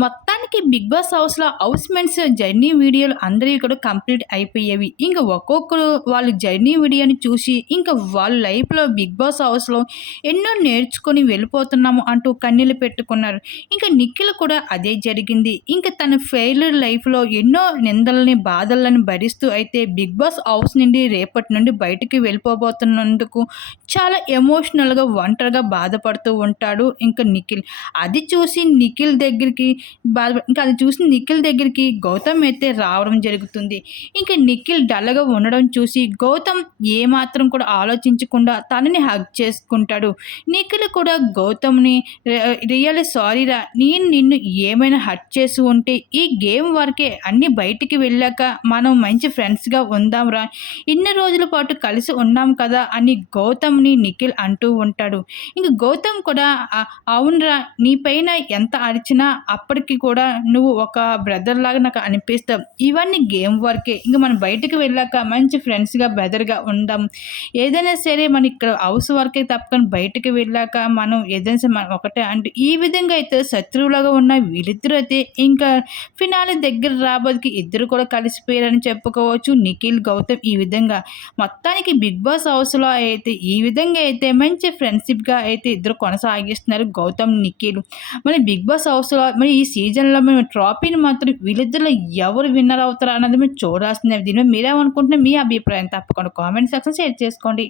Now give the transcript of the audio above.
మొత్తం మొత్తానికి Bigg Boss హౌస్లో హౌస్ మెంట్స్ జర్నీ వీడియోలు అందరివి కూడా కంప్లీట్ అయిపోయేవి. ఇంకా ఒక్కొక్కరు వాళ్ళు జర్నీ వీడియోని చూసి ఇంకా వాళ్ళ లైఫ్లో బిగ్ బాస్ హౌస్లో ఎన్నో నేర్చుకొని వెళ్ళిపోతున్నాము అంటూ కన్నీళ్ళు పెట్టుకున్నారు. ఇంకా నిఖిల్ కూడా అదే జరిగింది. ఇంకా తన ఫెయిల్యూర్ లైఫ్లో ఎన్నో నిందలని బాధలను భరిస్తూ అయితే బిగ్ బాస్ హౌస్ నుండి రేపటి నుండి బయటికి వెళ్ళిపోబోతున్నందుకు చాలా ఎమోషనల్గా ఒంటరిగా బాధపడుతూ ఉంటాడు ఇంకా నిఖిల్. అది చూసి నిఖిల్ దగ్గరికి బాధ ఇంకా అది చూసి నిఖిల్ దగ్గరికి గౌతమ్ అయితే రావడం జరుగుతుంది. ఇంకా నిఖిల్ డల్గా ఉండడం చూసి గౌతమ్ ఏమాత్రం కూడా ఆలోచించకుండా తనని హగ్ చేసుకుంటాడు. నిఖిల్ కూడా గౌతమ్ని రియల్ సారీరా నేను నిన్ను ఏమైనా హర్ట్ చేసి ఉంటే ఈ గేమ్ వరకే అన్ని బయటికి వెళ్ళాక మనం మంచి ఫ్రెండ్స్గా ఉందాంరా ఇన్ని రోజుల పాటు కలిసి ఉన్నాం కదా అని గౌతమ్ని నిఖిల్ అంటూ ఉంటాడు. ఇంక గౌతమ్ కూడా అవునరా నీ పైన ఎంత అరిచినా అప్పటికి కూడా నువ్వు ఒక బ్రదర్ లాగా నాకు అనిపిస్తావు ఇవన్నీ గేమ్ వర్కే ఇంకా మనం బయటకు వెళ్ళాక మంచి ఫ్రెండ్స్గా బ్రదర్గా ఉందాం ఏదైనా సరే మనం ఇక్కడ హౌస్ వర్కే తప్పకుండా బయటకు వెళ్ళాక మనం ఏదైనా సరే మనం ఒకటే అంటే ఈ విధంగా అయితే శత్రువులాగా ఉన్న వీళ్ళిద్దరూ అయితే ఇంకా ఫినాలి దగ్గర రాబోదికి ఇద్దరు కూడా కలిసిపోయారని చెప్పుకోవచ్చు. నిఖిల్ గౌతమ్ ఈ విధంగా. మొత్తానికి బిగ్ బాస్ హౌస్లో అయితే ఈ విధంగా అయితే మంచి ఫ్రెండ్షిప్గా అయితే ఇద్దరు కొనసాగిస్తున్నారు గౌతమ్ నిఖిల్. మరి బిగ్ బాస్ హౌస్లో మరి ఈ సీజన్లో మేము ట్రాఫీని మాత్రం వీళ్ళిద్దరిలో ఎవరు విన్నర్ అవుతారా అన్నది మేము చూడాల్సిందే. దీని మీరేమనుకుంటున్నా మీ అభిప్రాయం తప్పకుండా కామెంట్ సెక్షన్ షేర్ చేసుకోండి.